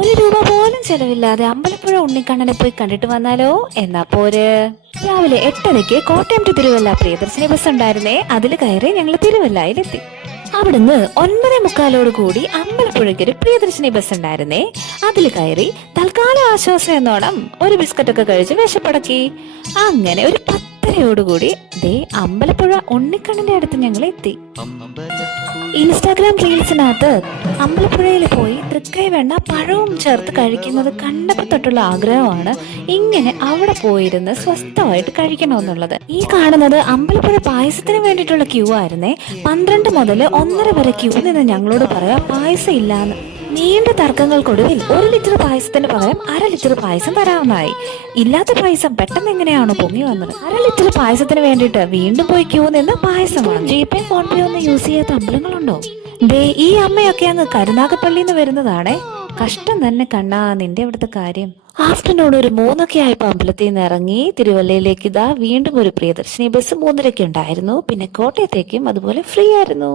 1 രൂപ പോലും ചെലവില്ലാതെ അമ്പലപ്പുഴ ഉണ്ണിക്കണ്ണനെ പോയി കണ്ടിട്ട് വന്നാലോ? എന്നാ പോര്. രാവിലെ 8:30 കോട്ടയം ടു തിരുവല്ല പ്രിയദർശിനി ബസ് ഉണ്ടായിരുന്നേ. അതിൽ കയറി ഞങ്ങൾ തിരുവല്ലയിലെത്തി. അവിടുന്ന് 9:45 കൂടി അമ്പലപ്പുഴയ്ക്ക് ഒരു പ്രിയദർശിനി ബസ് ഉണ്ടായിരുന്നേ. അതിൽ കയറി തൽക്കാല ആശ്വാസം എന്നോണം ഒരു ബിസ്ക്കറ്റൊക്കെ കഴിച്ച് വിശപ്പടക്കി. അങ്ങനെ ഒരു 10:30 ദേ അമ്പലപ്പുഴ ഉണ്ണിക്കണ്ണന്റെ അടുത്ത് ഞങ്ങൾ എത്തി. ഇൻസ്റ്റാഗ്രാം റീൽസിനകത്ത് അമ്പലപ്പുഴയിൽ പോയി തൃക്കൈ വെണ്ണ പഴവും ചേർത്ത് കഴിക്കുന്നത് കണ്ടപ്പോൾ തൊട്ടുള്ള ആഗ്രഹമാണ് ഇങ്ങനെ അവിടെ പോയിരുന്ന് സ്വസ്ഥമായിട്ട് കഴിക്കണമെന്നുള്ളത്. ഈ കാണുന്നത് അമ്പലപ്പുഴ പായസത്തിന് വേണ്ടിയിട്ടുള്ള ക്യൂ ആയിരുന്നേ. 12 മുതൽ 1:30 വരെ ക്യൂ നിന്ന് ഞങ്ങളോട് പറയാ പായസം ഇല്ലാന്ന്. നീണ്ട തർക്കങ്ങൾക്കൊടുവിൽ 1 ലിറ്റർ പായസത്തിന് പകരം 1/2 ലിറ്റർ പായസം തരാവുന്നതായി. ഇല്ലാത്ത പായസം പെട്ടെന്ന് എങ്ങനെയാണോ പൊങ്ങി വന്നത്. 1/2 ലിറ്റർ പായസത്തിന് വേണ്ടിയിട്ട് വീണ്ടും പോയി ക്യൂ നിന്ന് പായസം. ജിപേ ഫോൺ പേ ഒന്നും യൂസ് ചെയ്യാത്ത അമ്പലങ്ങളുണ്ടോ? ദേ ഈ അമ്മയൊക്കെ അങ്ങ് കരുനാഗപ്പള്ളിന്ന് വരുന്നതാണേ. കഷ്ടം തന്നെ കണ്ണാ നിന്റെ അവിടുത്തെ കാര്യം. ആഫ്റ്റർനൂൺ ഒരു 3 ആയപ്പോ അമ്പലത്തിൽ നിന്ന് ഇറങ്ങി തിരുവല്ലയിലേക്ക് ഇതാ വീണ്ടും ഒരു പ്രിയദർശിനി ബസ് 3:30 ഉണ്ടായിരുന്നു. പിന്നെ കോട്ടയത്തേക്കും അതുപോലെ ഫ്രീ ആയിരുന്നു.